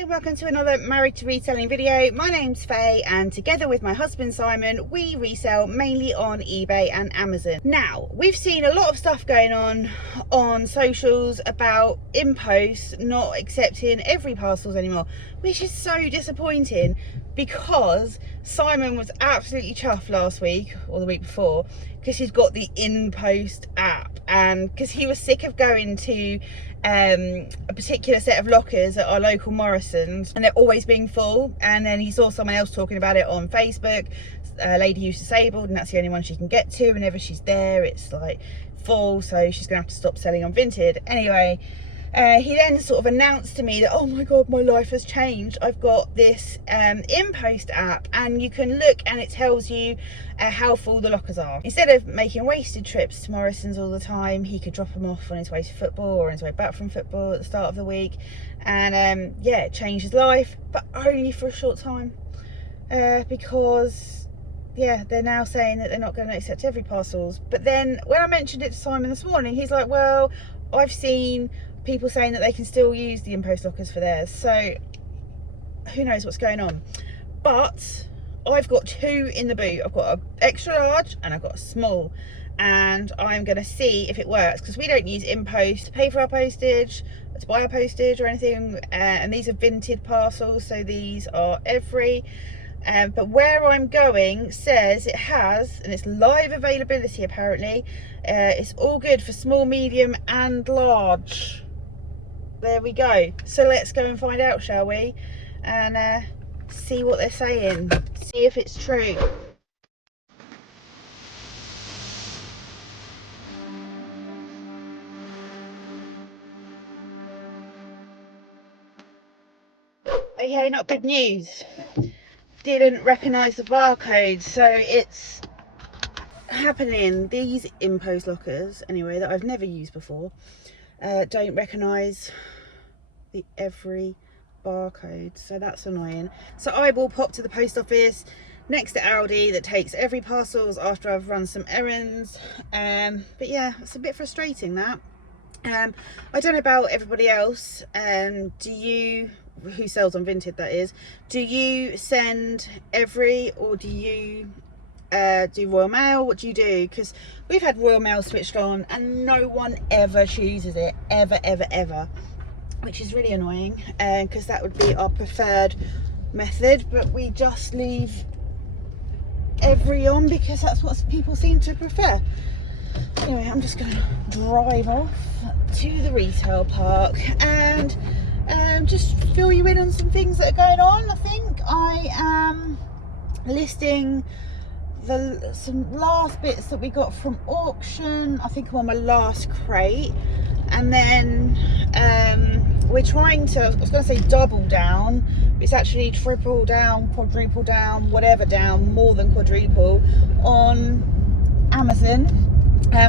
Hi, welcome to another Married to Reselling video. My name's Faye and together with my husband Simon, we resell mainly on eBay and Amazon. Now, we've seen a lot of stuff going on socials about InPost not accepting every parcels anymore, which is so disappointing because Simon was absolutely chuffed last week or the week before because he's got the InPost app, and because he was sick of going to a particular set of lockers at our local Morrison's and they're always being full. And then he saw someone else talking about it on Facebook, a lady who's disabled and that's the only one she can get to. Whenever she's there it's like full, so she's gonna have to stop selling on Vinted. Anyway, he then sort of announced to me that, oh my god, my life has changed. I've got this InPost app and you can look and it tells you how full the lockers are. Instead of making wasted trips to Morrison's all the time, he could drop them off on his way to football or on his way back from football at the start of the week. And yeah, it changed his life, but only for a short time, because yeah, they're now saying that they're not going to accept every parcels. But then when I mentioned it to Simon this morning, he's like, well, I've seen people saying that they can still use the InPost lockers for theirs, so who knows what's going on. But I've got two in the boot. I've got an extra large and I've got a small, and I'm going to see if it works because we don't use InPost to pay for our postage, to buy our postage or anything, and these are Vinted parcels, so these are every. But where I'm going says it has, and it's live availability apparently. It's all good for small, medium and large. There we go. So let's go and find out, shall we? And see what they're saying. See if it's true. Okay, not good news. Didn't recognise the barcode, so it's happening. These InPost lockers, anyway, that I've never used before, don't recognise the every barcode, so that's annoying. So I will pop to the post office next to Aldi that takes every parcels after I've run some errands. But yeah, it's a bit frustrating that. I don't know about everybody else. Do you, who sells on Vinted that is, do you send every, or do you do Royal Mail? What do you do? Because we've had Royal Mail switched on and no one ever chooses it, ever, which is really annoying, because that would be our preferred method, but we just leave every on because that's what people seem to prefer. Anyway, I'm just going to drive off to the retail park and just fill you in on some things that are going on. I think I am listing some last bits that we got from auction. I think I'm on my last crate, and then we're trying to, I was going to say double down, but it's actually triple down, quadruple down, whatever down, more than quadruple on Amazon.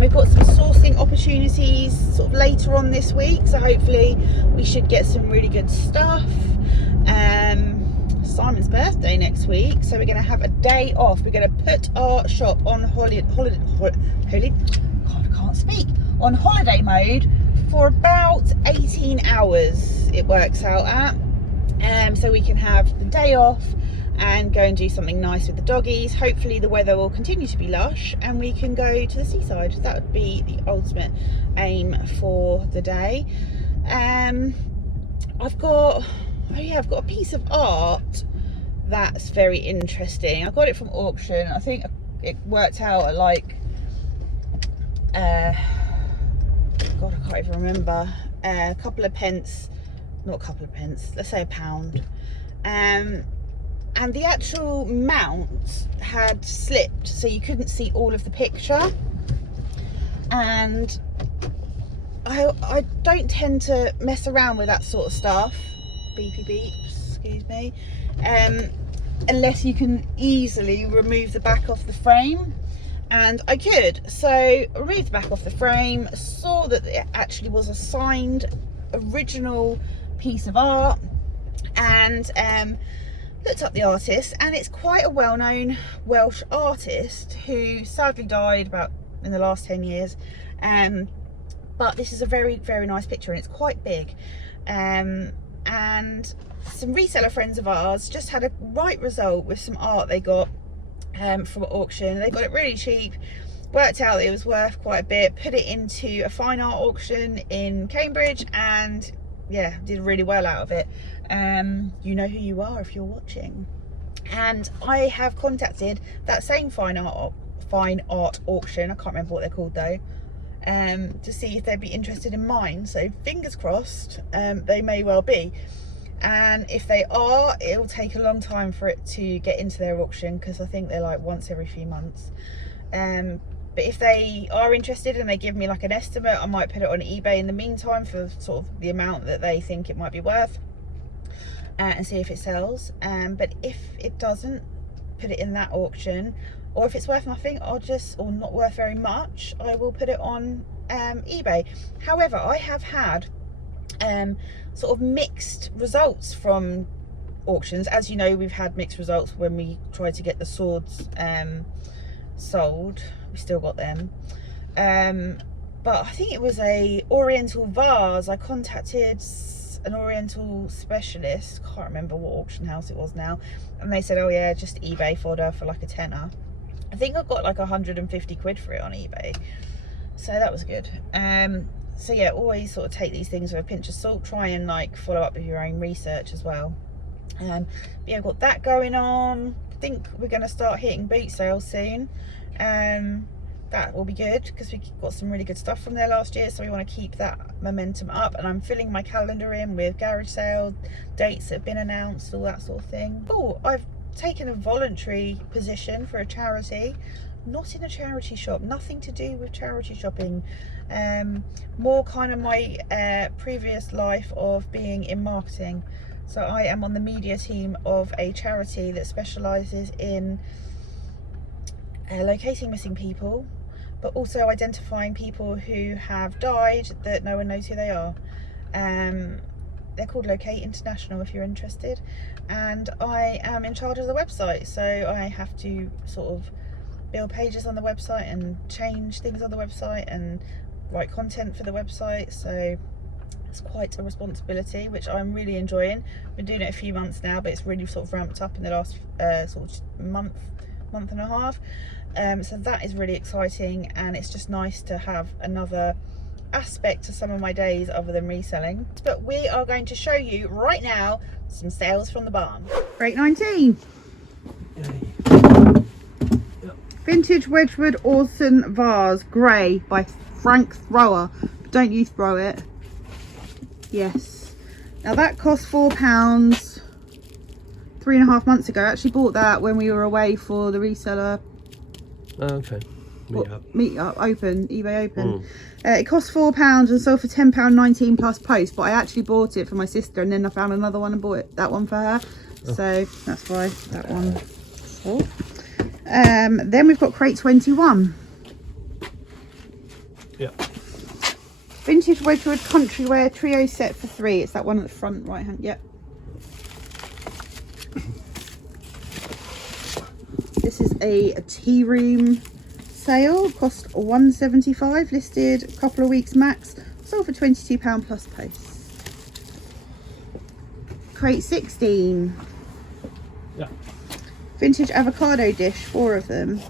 We've got some sourcing opportunities sort of later on this week, so hopefully we should get some really good stuff. Simon's birthday next week, so we're going to have a day off. We're going to put our shop on holiday mode for about 18 hours it works out at, so we can have the day off and go and do something nice with the doggies. Hopefully the weather will continue to be lush and we can go to the seaside. That would be the ultimate aim for the day. I've got a piece of art that's very interesting. I got it from auction. I think it worked out at like God, I can't even remember, a couple of pence, not a couple of pence, let's say £1. And the actual mount had slipped, so you couldn't see all of the picture. And I don't tend to mess around with that sort of stuff, beepy beeps, excuse me, unless you can easily remove the back off the frame. And I could, so I removed the back off the frame, saw that it actually was a signed original piece of art, and looked up the artist, and it's quite a well-known Welsh artist who sadly died about in the last 10 years. But this is a very, very nice picture and it's quite big. And some reseller friends of ours just had a right result with some art they got from auction. They got it really cheap, worked out that it was worth quite a bit, put it into a fine art auction in Cambridge, and yeah, did really well out of it. You know who you are if you're watching. And I have contacted that same fine art auction, I can't remember what they're called though, to see if they'd be interested in mine. So fingers crossed, they may well be. And if they are, it'll take a long time for it to get into their auction, because I think they're like once every few months. But if they are interested and they give me like an estimate, I might put it on eBay in the meantime for sort of the amount that they think it might be worth, and see if it sells. But if it doesn't, put it in that auction. Or if it's worth nothing, or not worth very much, I will put it on eBay. However, I have had sort of mixed results from auctions. As you know, we've had mixed results when we tried to get the swords sold. We still got them. But I think it was a oriental vase. I contacted an oriental specialist, can't remember what auction house it was now, and they said, oh yeah, just eBay fodder for like a tenner. I think I got like 150 quid for it on eBay, so that was good. So yeah, always sort of take these things with a pinch of salt, try and like follow up with your own research as well. But yeah, I've got that going on. I think we're going to start hitting boot sales soon. That will be good because we got some really good stuff from there last year, so we want to keep that momentum up. And I'm filling my calendar in with garage sale dates that have been announced, all that sort of thing. Oh, I've taken a voluntary position for a charity, not in a charity shop, nothing to do with charity shopping, more kind of my previous life of being in marketing. So I am on the media team of a charity that specialises in locating missing people, but also identifying people who have died that no one knows who they are. They're called Locate International if you're interested, and I am in charge of the website, so I have to sort of build pages on the website and change things on the website and write content for the website. So it's quite a responsibility, which I'm really enjoying. Been doing it a few months now, but it's really sort of ramped up in the last sort of month and a half. So that is really exciting, and it's just nice to have another aspect to some of my days other than reselling. But we are going to show you right now some sales from the barn. Rate 19. Vintage Wedgwood Orson vase, grey, by Frank Thrower. Don't you throw it. Yes. Now that cost £4 3.5 months ago. I actually bought that when we were away for the reseller. Oh, okay. Meet up open, eBay open. It cost £4 and sold for £10.19 plus post, but I actually bought it for my sister, and then I found another one and bought that one for her. So that's why that one sold. Then we've got crate 21. Yeah. Vintage Wedgwood Countrywear Trio set for 3. It's that one at the front right hand. Yep. This is a tea room sale, cost £1.75, listed a couple of weeks max, sold for £22 plus post. Crate 16. Yeah. Vintage avocado dish, 4 of them.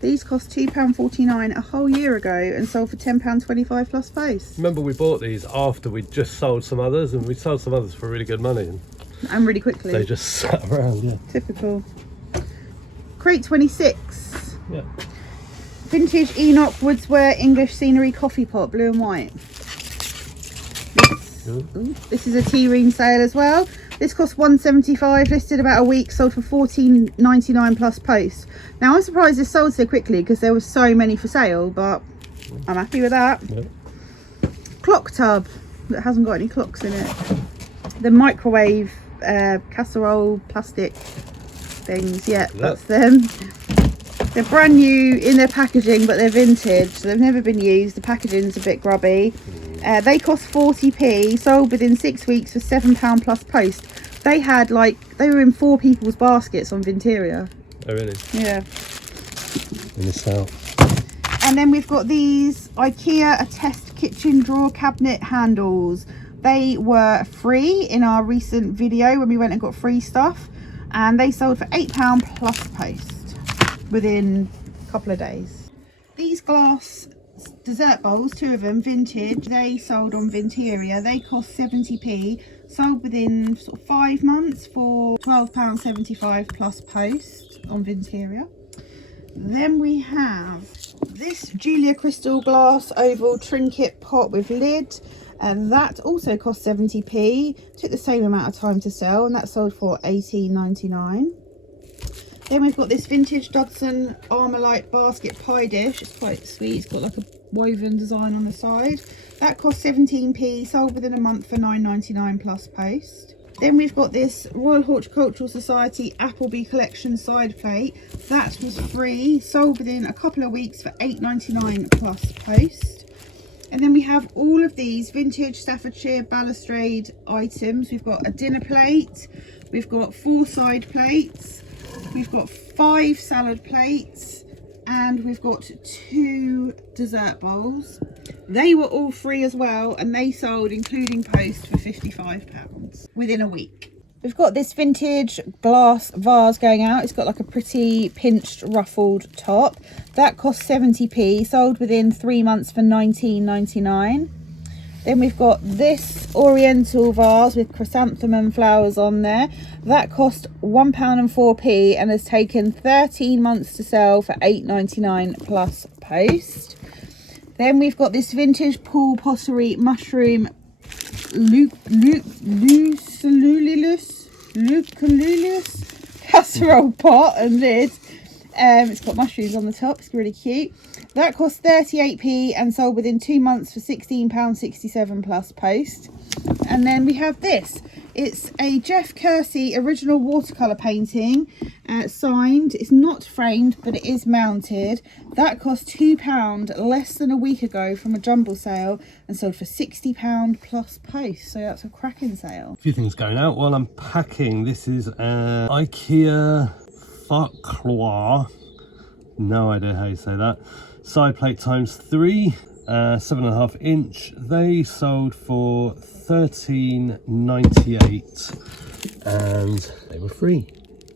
These cost £2.49 a whole year ago and sold for £10.25 plus post. Remember, we bought these after we'd just sold some others, and we sold some others for really good money. And really quickly. They just sat around, yeah. Typical. Crate 26. Yeah. Vintage Enoch Woodswear English Scenery Coffee Pot, blue and white. This is a tea room sale as well. This cost £1.75, listed about a week, sold for £14.99 plus post. Now I'm surprised this sold so quickly because there were so many for sale, but I'm happy with that. Yep. Clock tub that hasn't got any clocks in it. The microwave casserole plastic things, yeah, that's them. They're brand new in their packaging, but they're vintage, so they've never been used. The packaging's a bit grubby. They cost 40p, sold within 6 weeks for £7 plus post. They had they were in 4 people's baskets on Vinteria. Oh really? Yeah. In the sale. And then we've got these IKEA Attest kitchen drawer cabinet handles, They were free in our recent video when we went and got free stuff, and they sold for £8 plus post within a couple of days. These glass dessert bowls, 2 of them, vintage, they sold on Vinteria. They cost 70p, sold within sort of 5 months for £12.75 plus post on Vinteria. Then we have this Julia Crystal glass oval trinket pot with lid, and that also cost 70p. Took the same amount of time to sell, and that sold for £18.99. Then we've got this vintage Dodson Armalite basket pie dish. It's quite sweet. It's got like a woven design on the side. That cost 17p, sold within a month for £9.99 plus post. Then we've got this Royal Horticultural Society Appleby Collection side plate. That was free, sold within a couple of weeks for £8.99 plus post. And then we have all of these vintage Staffordshire balustrade items. We've got a dinner plate, we've got 4 side plates, we've got 5 salad plates, and we've got 2 dessert bowls. They were all free as well, and they sold including post for £55 within a week. We've got this vintage glass vase going out. It's got like a pretty pinched ruffled top. That cost 70p, sold within 3 months for £19.99. Then we've got this oriental vase with chrysanthemum flowers on there. That cost £1.04 and has taken 13 months to sell for £8.99 plus post. Then we've got this vintage Paul Pottery mushroom Lucullus casserole pot and lid. It's got mushrooms on the top. It's really cute. That cost 38p and sold within 2 months for £16.67 plus post. And then we have this. It's a Jeff Kersey original watercolour painting, signed. It's not framed, but it is mounted. That cost £2 less than a week ago from a jumble sale and sold for £60 plus post. So that's a cracking sale. A few things going out while I'm packing. This is an IKEA Farquhar. No idea how you say that. Side plate ×3, 7.5 inch. They sold for £13.98 and they were free,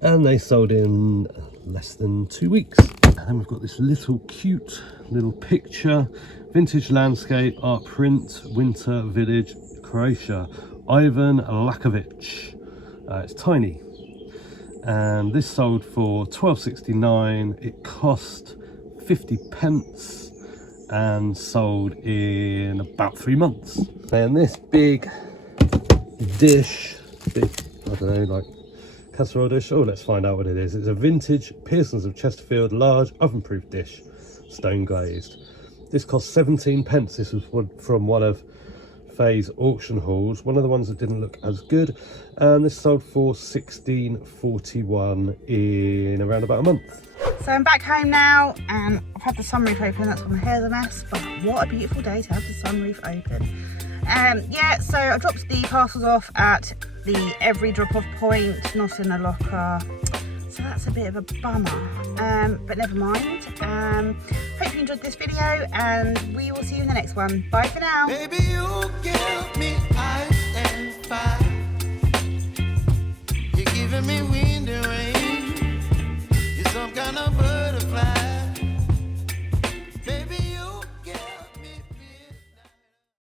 and they sold in less than 2 weeks. And then we've got this little cute little picture, vintage landscape art print, winter village, Croatia, Ivan Lakovic. It's tiny, and this sold for £12.69. It cost 50p and sold in about 3 months. And this big dish, I don't know, like casserole dish. Oh, let's find out what it is. It's a vintage Pearsons of Chesterfield large oven-proof dish, stone glazed. This cost 17p. This was from one of Faye's auction hauls, one of the ones that didn't look as good, and this sold for £16.41 in around about a month. So I'm back home now, and I've had the sunroof open. That's why my hair's a mess, but what a beautiful day to have the sunroof open. Yeah, so I dropped the parcels off at the every drop-off point, not in a locker. So that's a bit of a bummer, but never mind. Hope you enjoyed this video, and we will see you in the next one. Bye for now. Baby, you